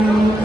음.